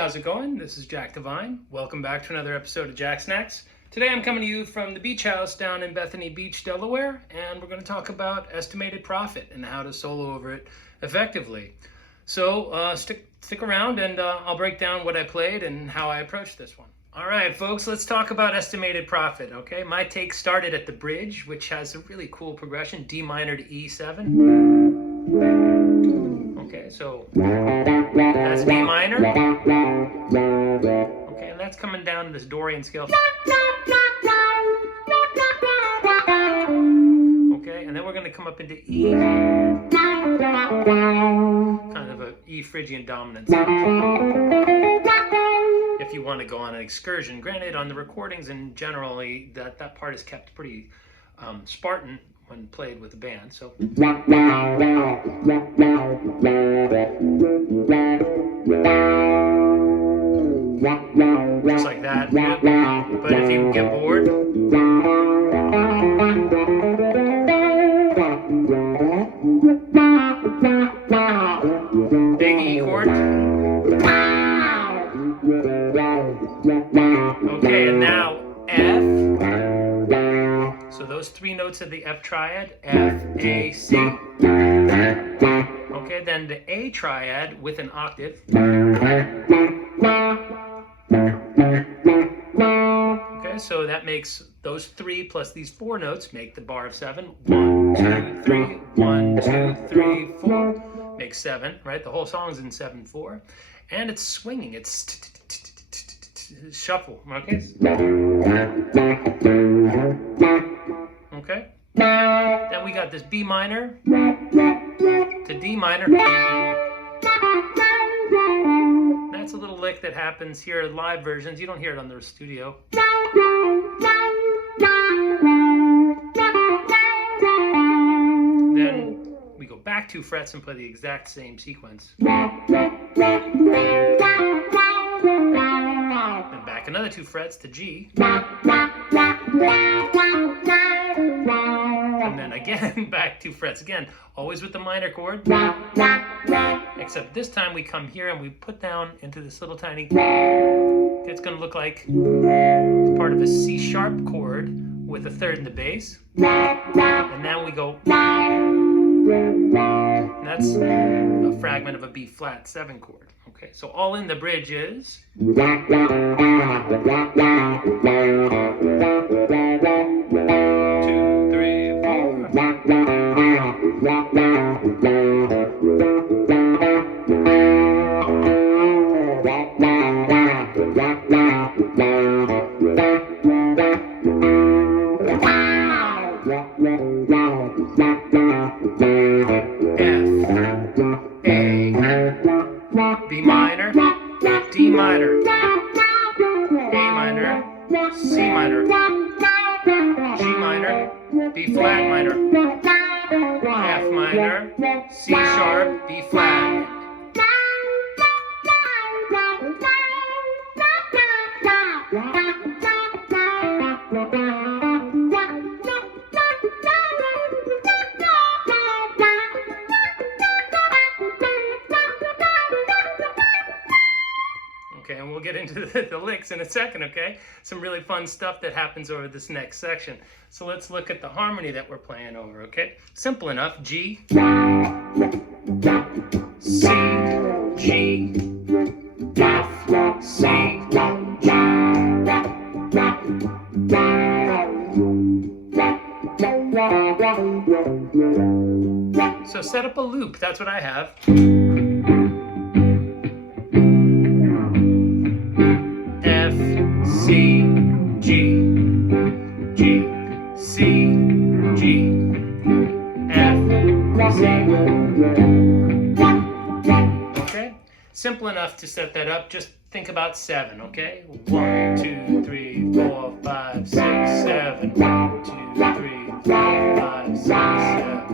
How's it going? This is Jack Divine. Welcome back to another episode of Jacksnax. Today I'm coming to you from the beach house down in Bethany Beach, Delaware, and we're going to talk about estimated profit and how to solo over it effectively. So stick around and I'll break down what I played and how I approached this one. All right, folks, let's talk about estimated profit, okay? My take started at the bridge, which has a really cool progression, D minor to E7. Okay, so that's D minor. Okay, and that's coming down to this Dorian scale. Okay, and then we're going to come up into E. Kind of a E Phrygian dominant sound. If you want to go on an excursion. Granted, on the recordings and generally that part is kept pretty Spartan when played with the band. So just like that. But if you get bored, big E chord. Okay, and now F. So those three notes of the F triad, F, A, C. Okay, then the A triad with an octave. Okay, so that makes those three plus these four notes make the bar of 7. 1, 2, 3, 1, 2, 3, 4. Makes 7, right? The whole song's in 7/4. And it's swinging, it's shuffle, okay? Okay. Then we got this B minor to D minor. That's a little lick that happens here in live versions. You don't hear it on the studio. Then we go back 2 frets and play the exact same sequence. Then back another 2 frets to G. And then again, back 2 frets again, always with the minor chord. Except this time we come here and we put down into this little tiny, it's going to look like part of a C sharp chord with a third in the bass. And now we go, and that's a fragment of a B flat 7 chord. Okay, so all in the bridge is. B minor, D minor, A minor, C minor, G minor, B flat minor, F minor, C sharp, B flat. Okay, and we'll get into the licks in a second, okay? Some really fun stuff that happens over this next section. So let's look at the harmony that we're playing over, okay? Simple enough. G, C, G, F, C, G. So set up a loop. That's what I have. F, C, G, G, C, G, F, C. Okay? Simple enough to set that up. Just think about 7, okay? 1, 2, 3, 4, 5, 6, 7. 1, 2, 3, 4, 5, 6, 7.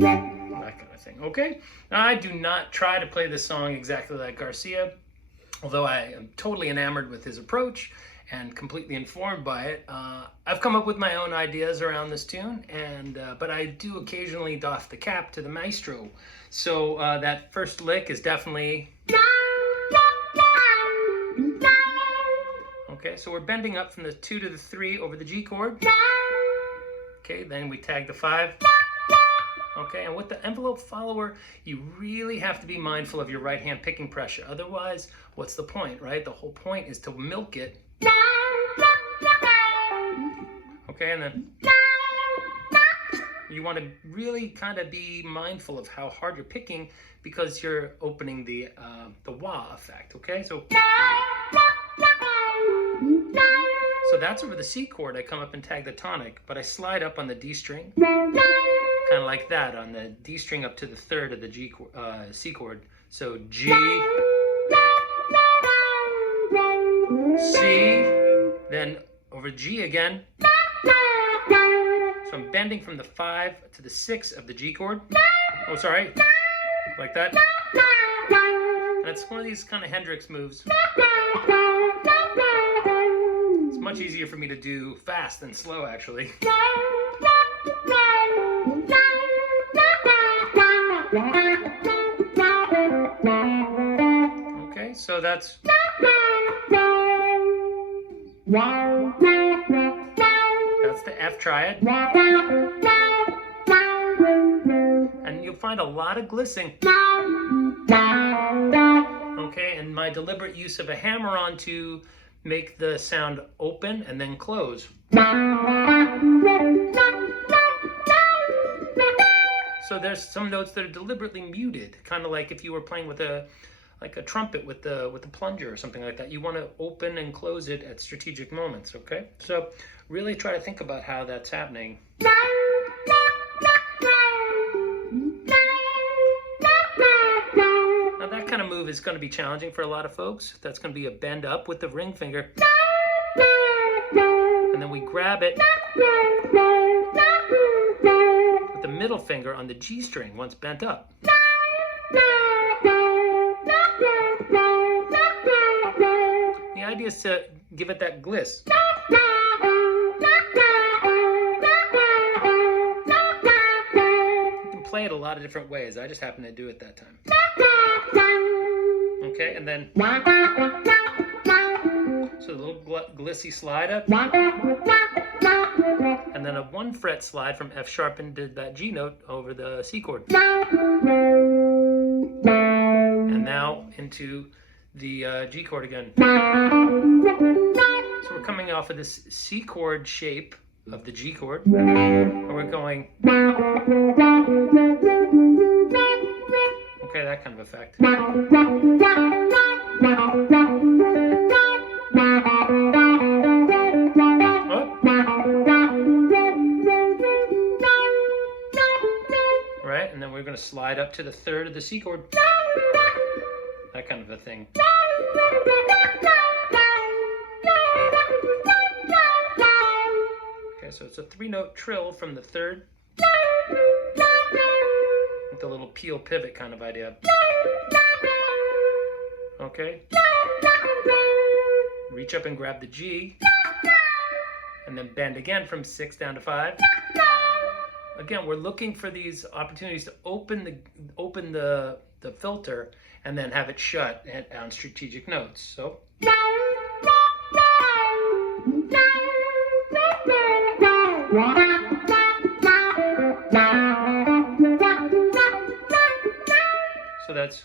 That kind of thing. Okay? Now, I do not try to play this song exactly like Garcia, although I am totally enamored with his approach and completely informed by it. I've come up with my own ideas around this tune, and but I do occasionally doff the cap to the maestro. So that first lick is definitely... Okay, so we're bending up from the 2 to the 3 over the G chord. Okay, then we tag the 5. Okay, and with the envelope follower, you really have to be mindful of your right hand picking pressure. Otherwise, what's the point, right? The whole point is to milk it. Okay, and then you want to really kind of be mindful of how hard you're picking because you're opening the wah effect, okay? So that's over the C chord. I come up and tag the tonic, but I slide up on the D string, kind of like that, on the D string up to the 3rd of the C chord. So G, C, then over G again. So I'm bending from the 5 to the 6 of the G chord. Oh, sorry, like that. And it's one of these kind of Hendrix moves. It's much easier for me to do fast than slow, actually. Okay, so that's... That's the F triad. And you'll find a lot of glissing. Okay, and my deliberate use of a hammer-on to make the sound open and then close. So there's some notes that are deliberately muted, kind of like if you were playing with a trumpet with the plunger or something like that. You want to open and close it at strategic moments, okay? So really try to think about how that's happening. Now that kind of move is going to be challenging for a lot of folks. That's going to be a bend up with the ring finger. And then we grab it with the middle finger on the G string once bent up. The idea is to give it that gliss. You can play it a lot of different ways. I just happen to do it that time. Okay, and then so a little glissy slide up, and then a 1 fret slide from F sharp into that G note over the C chord, and now into the G chord again. So we're coming off of this C chord shape of the G chord, and we're going, okay, that kind of effect. slide up to the third of the C chord. That kind of a thing. Okay, so it's a 3-note trill from the third with a little peel pivot kind of idea. Okay. Reach up and grab the G, and then bend again from 6 down to 5. Again, we're looking for these opportunities to open the filter and then have it shut on strategic notes. So that's,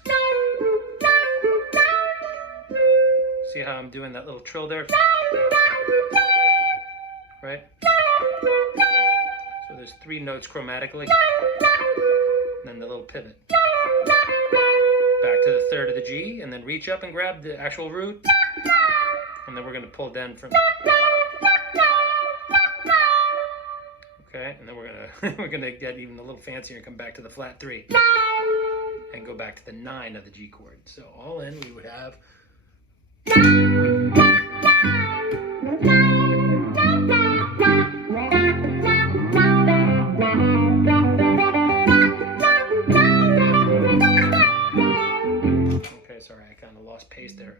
see how I'm doing that little trill there? Right? So there's 3 notes chromatically, and then the little pivot. Back to the third of the G, and then reach up and grab the actual root, and then we're going to pull down from. Okay, and then we're gonna get even a little fancier and come back to the flat 3, and go back to the 9 of the G chord. So all in, we would have. Sorry, I kind of lost pace there.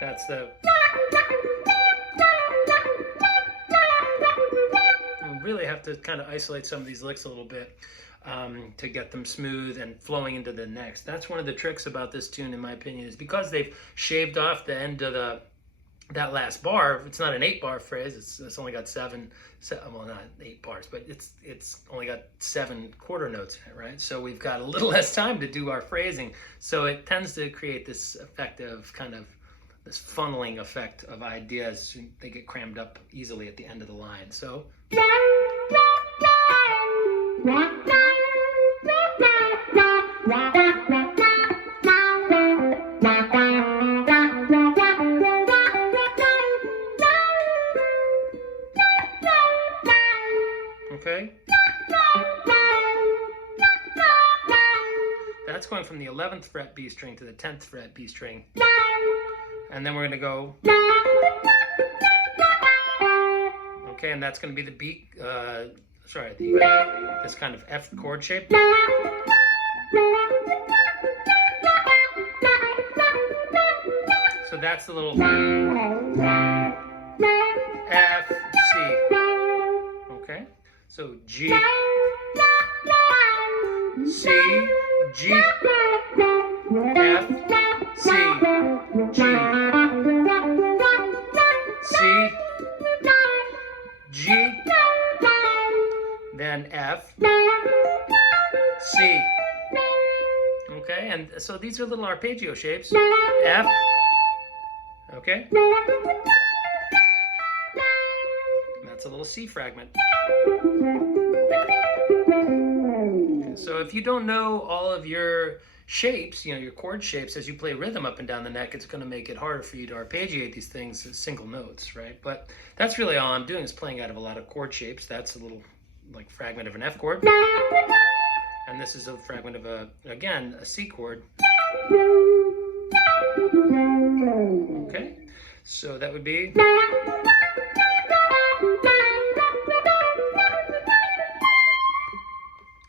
That's the. We really have to kind of isolate some of these licks a little bit to get them smooth and flowing into the next. That's one of the tricks about this tune, in my opinion, is because they've shaved off the end of that last bar. It's not an 8-bar phrase. It's only got well, not 8 bars, but it's only got 7 quarter notes in it, right? So we've got a little less time to do our phrasing. So it tends to create this effect of kind of this funneling effect of ideas. They get crammed up easily at the end of the line. So. Okay. That's going from the 11th fret B string to the 10th fret B string. And then we're going to go. Okay, and that's going to be the B, this kind of F chord shape. So that's the little F, C. Okay. So G, C, G, F, C, G, C, G, then F, C. Okay, and so these are little arpeggio shapes. F, okay. That's a little C fragment. So if you don't know all of your shapes, your chord shapes as you play rhythm up and down the neck, it's going to make it harder for you to arpeggiate these things as single notes, right? But that's really all I'm doing, is playing out of a lot of chord shapes. That's a little like fragment of an F chord. And this is a fragment of again, a C chord. Okay, so that would be.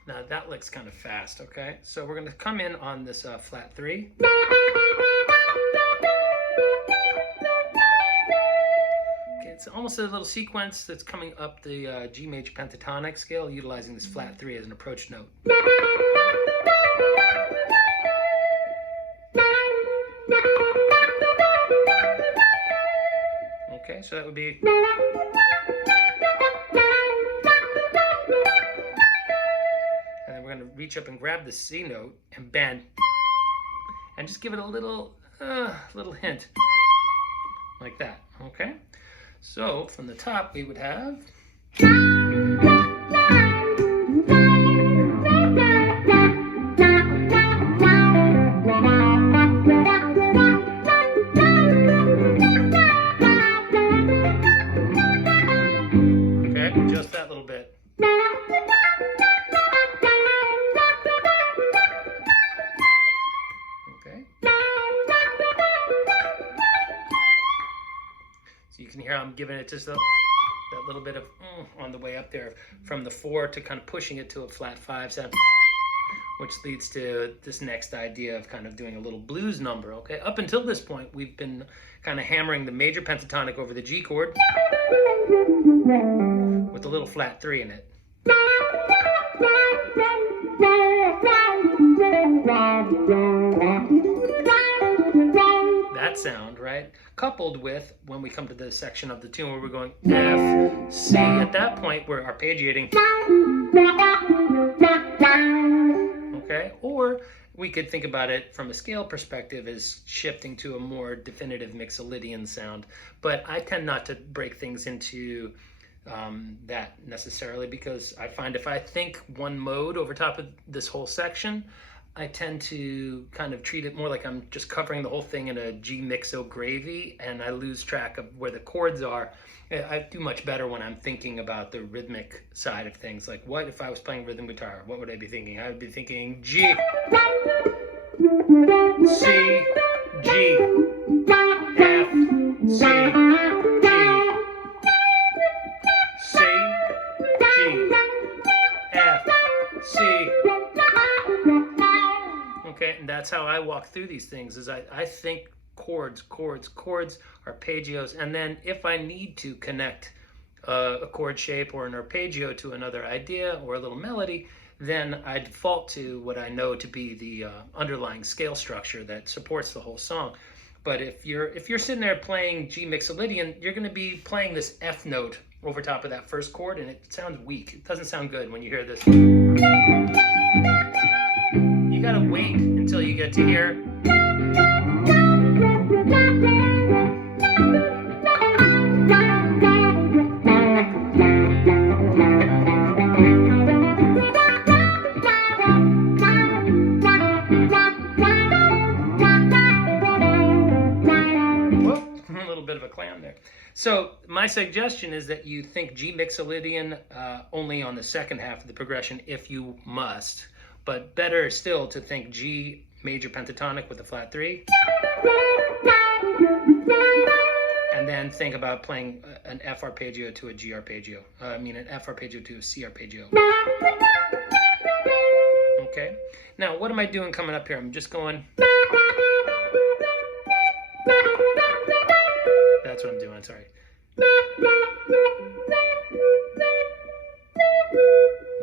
Now that looks kind of fast, okay? So we're going to come in on this flat 3. Okay, it's almost a little sequence that's coming up the G major pentatonic scale, utilizing this flat 3 as an approach note. Okay, so that would be. We're going to reach up and grab the C note and bend, and just give it a little hint, like that. Okay, so from the top we would have. I'm giving it just that little bit of on the way up there from the 4 to kind of pushing it to a flat 5 sound, which leads to this next idea of kind of doing a little blues number, okay? Up until this point, we've been kind of hammering the major pentatonic over the G chord with a little flat 3 in it. That sound, right? Coupled with, when we come to the section of the tune where we're going F, C, at that point we're arpeggiating. Okay, or we could think about it from a scale perspective as shifting to a more definitive mixolydian sound. But I tend not to break things into that necessarily, because I find if I think one mode over top of this whole section, I tend to kind of treat it more like I'm just covering the whole thing in a G mixo gravy, and I lose track of where the chords are. I do much better when I'm thinking about the rhythmic side of things. Like, what if I was playing rhythm guitar? What would I be thinking? I would be thinking G, C, G, F, C, G, C, G, F, C. Okay, and that's how I walk through these things, is I think chords, arpeggios, and then if I need to connect a chord shape or an arpeggio to another idea or a little melody, then I default to what I know to be the underlying scale structure that supports the whole song. But if you're sitting there playing G mixolydian, you're going to be playing this F note over top of that first chord, and it sounds weak. It doesn't sound good when you hear this. You gotta wait until you get to hear. A little bit of a clam there. So my suggestion is that you think G mixolydian only on the second half of the progression if you must. But better still to think G major pentatonic with a flat 3. And then think about playing an F arpeggio to a G arpeggio. An F arpeggio to a C arpeggio. Okay. Now, what am I doing coming up here? I'm just going. That's what I'm doing, sorry.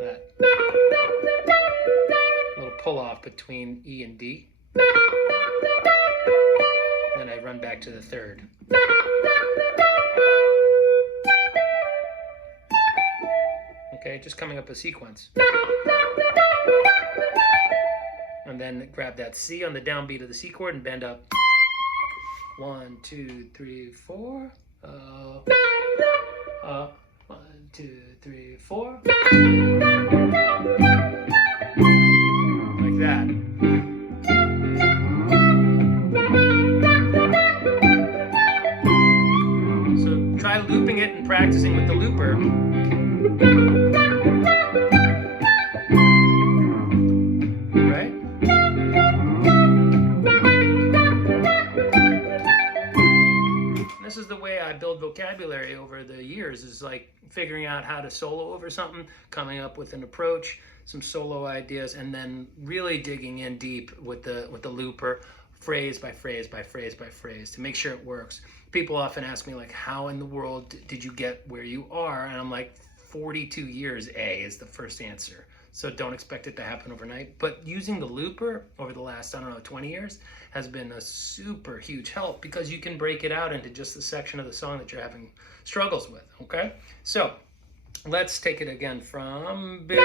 That. Pull off between E and D. Then I run back to the third. Okay, just coming up a sequence. And then grab that C on the downbeat of the C chord and bend up. 1, 2, 3, 4. 1, 2, 3, 4. That. So try looping it and practicing with the looper. Right? This is the way I build vocabulary over the years, is like figuring out how to solo over something, coming up with an approach, some solo ideas, and then really digging in deep with the looper, phrase by phrase by phrase by phrase, to make sure it works. People often ask me, like, how in the world did you get where you are? And I'm like, 42 years A is the first answer. So don't expect it to happen overnight. But using the looper over the last, 20 years has been a super huge help, because you can break it out into just the section of the song that you're having struggles with, okay? So let's take it again from big.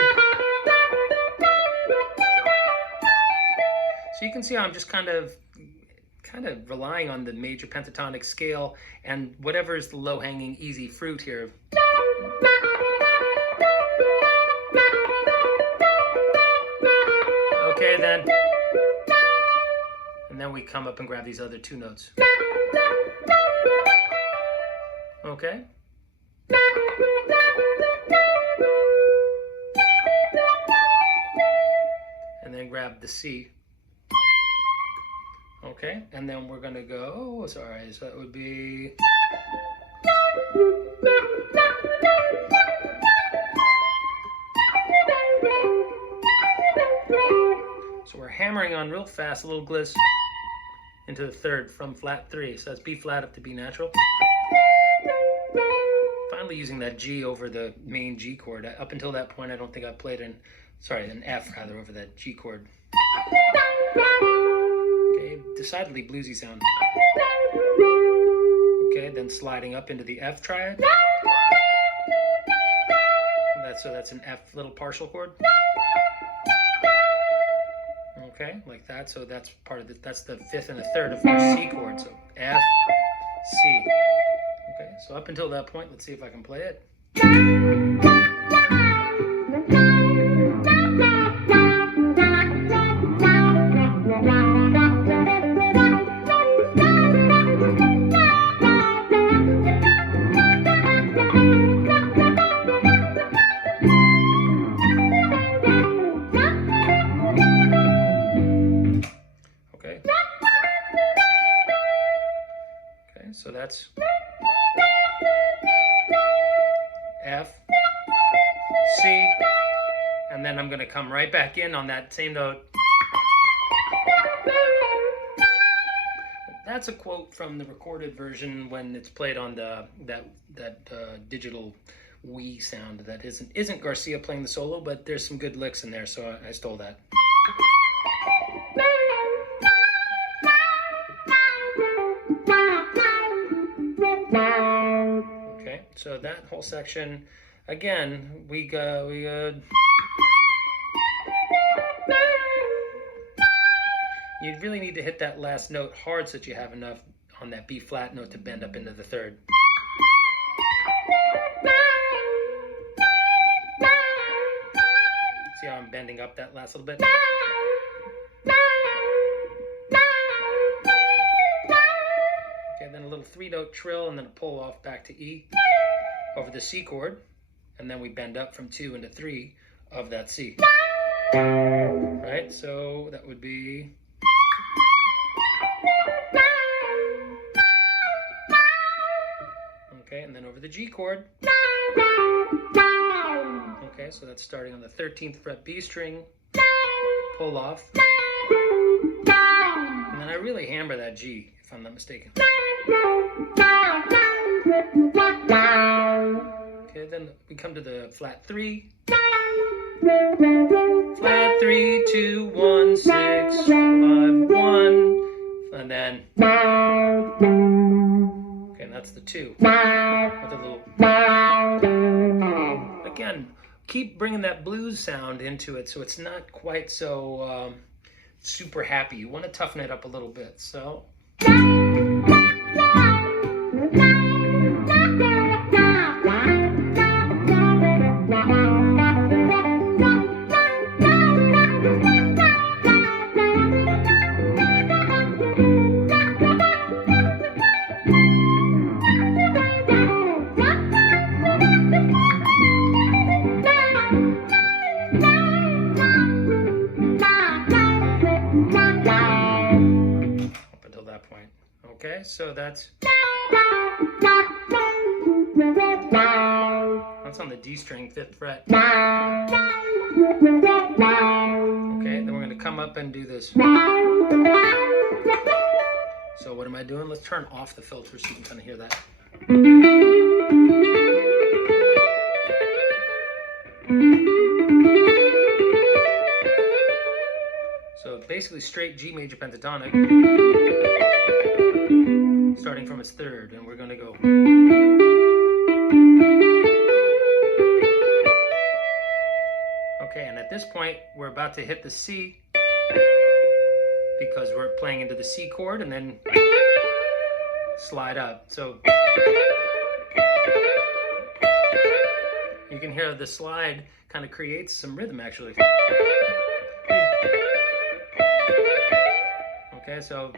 So you can see how I'm just kind of relying on the major pentatonic scale and whatever is the low-hanging easy fruit here. Okay, then. And then we come up and grab these other two notes. Okay. And then grab the C. Okay, and then we're gonna go, so that would be hammering on real fast, a little gliss into the third from flat 3. So that's B flat up to B natural. Finally using that G over the main G chord. Up until that point, I don't think I played an F rather over that G chord. Okay, decidedly bluesy sound. Okay, then sliding up into the F triad. So that's an F little partial chord. Okay, like that. So that's part of that's the 5th and the 3rd of our C chord. So F, C. Okay, so up until that point, let's see if I can play it. So that's F, C, and then I'm going to come right back in on that same note. That's a quote from the recorded version when it's played on that digital Wii sound. That isn't Garcia playing the solo, but there's some good licks in there, so I stole that. Okay, so that whole section, again, we you really need to hit that last note hard so that you have enough on that B flat note to bend up into the 3rd. See how I'm bending up that last little bit? Okay, then a little 3-note trill and then a pull off back to E over the C chord, and then we bend up from 2 into 3 of that C. Right, so that would be okay, and then over the G chord. Okay, so that's starting on the 13th fret B string, pull off, and then I really hammer that G, if I'm not mistaken. Okay, then we come to the flat 3. Flat 3, 2, 1, 6, 5, 1, and then okay, and that's the 2 with a little. Again, keep bringing that blues sound into it, so it's not quite so super happy. You want to toughen it up a little bit. So. Okay, so that's on the D string, 5th fret. Okay, then we're going to come up and do this. So what am I doing? Let's turn off the filter so you can kind of hear that. So basically straight G major pentatonic, starting from its 3rd, and we're going to go. Okay, and at this point, we're about to hit the C because we're playing into the C chord and then slide up. So you can hear the slide kind of creates some rhythm actually. Okay, so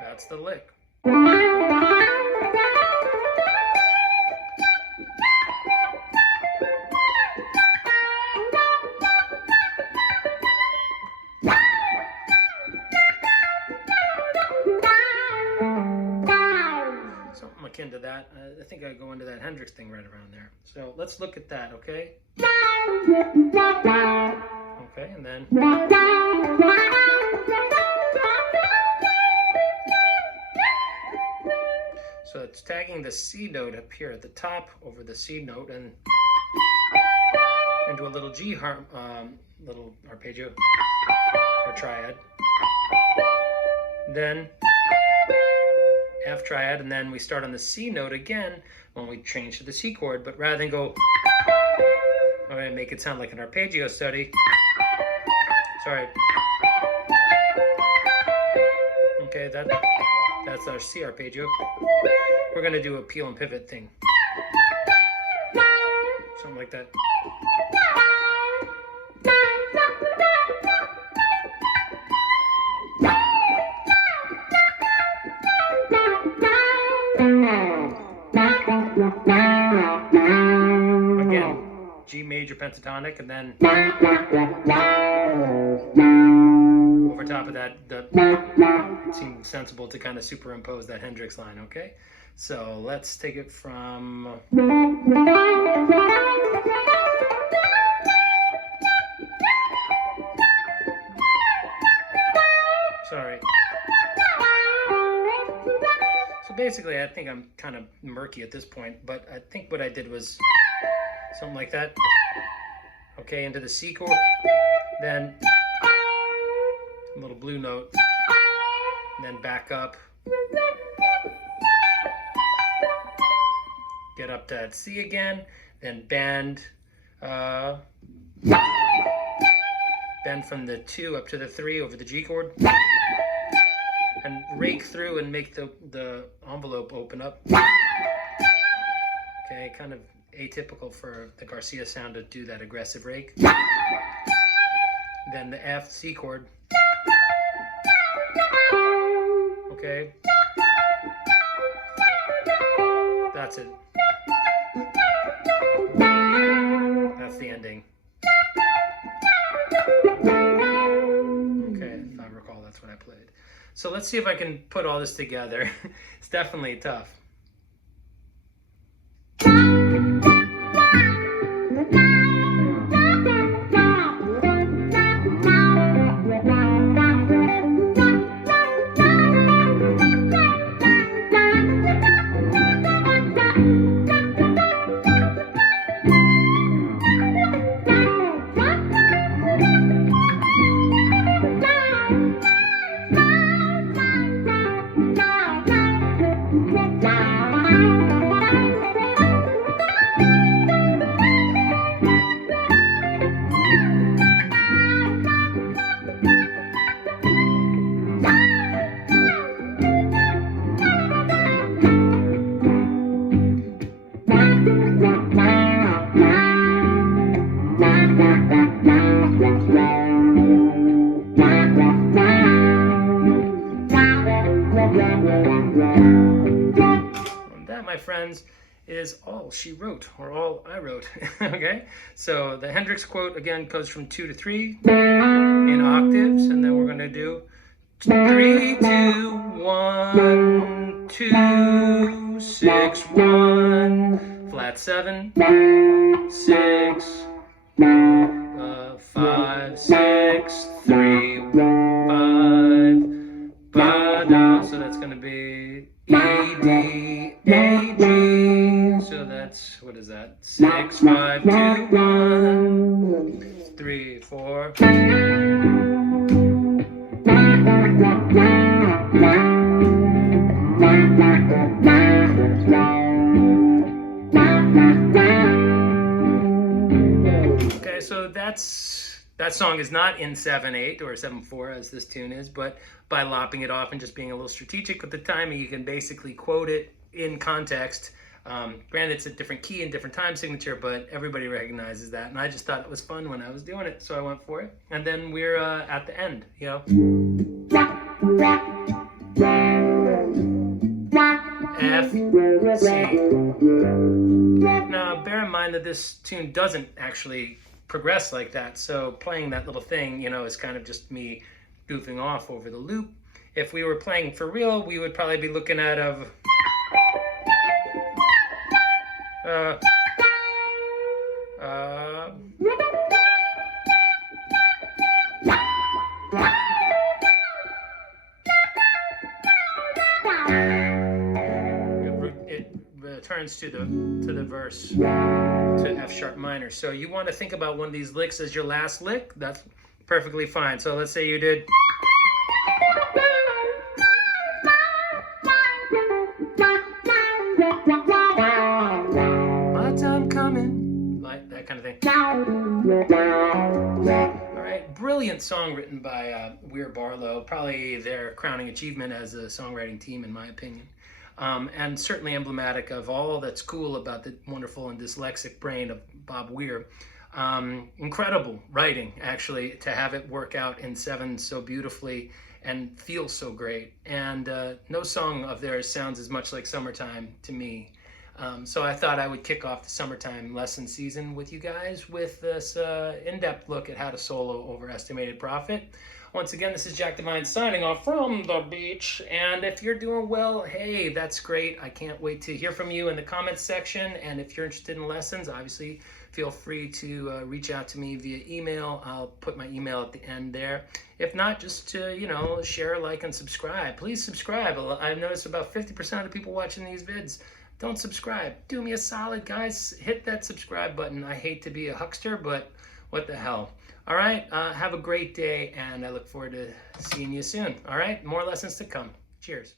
that's the lick. something akin to that. I think I go into that Hendrix thing right around there. So let's look at that, okay? Okay, and then... So it's tagging the C note up here at the top over the C note and into a little little arpeggio or triad. Then F triad, and then we start on the C note again when we change to the C chord, but rather than go, I'm going to make it sound like an arpeggio study. Sorry. Okay, that's our C arpeggio. We're going to do a peel and pivot thing. Something like that. Again, G major pentatonic, and then over top of that, it seemed sensible to kind of superimpose that Hendrix line, okay? So let's take it from... Sorry. So basically, I think I'm kind of murky at this point, but I think what I did was something like that. Okay, into the C chord, then a little blue note, and then back up. Get up to that C again, then bend from the 2 up to the 3 over the G chord, and rake through and make the envelope open up. Okay, kind of atypical for the Garcia sound to do that aggressive rake. Then the F, C chord. Okay. That's it. That's the ending. Okay, if I recall, that's what I played. So let's see if I can put all this together. It's definitely tough. That, my friends, is all she wrote, or all I wrote. Okay, so the Hendrix quote again goes from 2 to 3 in octaves, and then we're going to do 3, 2, 1, 2, 6, 1, flat 7, 6, 5, 6, 3, 5, ba-da. So that's going to be E, D, A, G. So that's, what is that? 6, 5, 2, 1, 3, 4. Okay, so that song is not in 7/8 or 7/4 as this tune is, but by lopping it off and just being a little strategic with the timing, you can basically quote it in context. Granted, it's a different key and different time signature, but everybody recognizes that, and I just thought it was fun when I was doing it, so I went for it. And then we're at the end, you know. F, C. Now, bear in mind that this tune doesn't actually progress like that, so playing that little thing, you know, is kind of just me goofing off over the loop. If we were playing for real, we would probably be looking at it returns to the verse to F sharp minor. So you want to think about one of these licks as your last lick. That's perfectly fine. So let's say you did. My time coming, like that kind of thing. All right, brilliant song written by Weir Barlow. Probably their crowning achievement as a songwriting team, in my opinion. And certainly emblematic of all that's cool about the wonderful and dyslexic brain of Bob Weir. Incredible writing, actually, to have it work out in 7 so beautifully and feel so great. And no song of theirs sounds as much like Summertime to me. So I thought I would kick off the summertime lesson season with you guys with this in-depth look at how to solo over estimated profit. Once again, this is Jack Devine signing off from the beach. And if you're doing well, hey, that's great. I can't wait to hear from you in the comments section. And if you're interested in lessons, obviously feel free to reach out to me via email. I'll put my email at the end there. If not, just to, share, like, and subscribe. Please subscribe. I've noticed about 50% of the people watching these vids don't subscribe. Do me a solid, guys. Hit that subscribe button. I hate to be a huckster, but what the hell. All right, have a great day, and I look forward to seeing you soon. All right, more lessons to come. Cheers.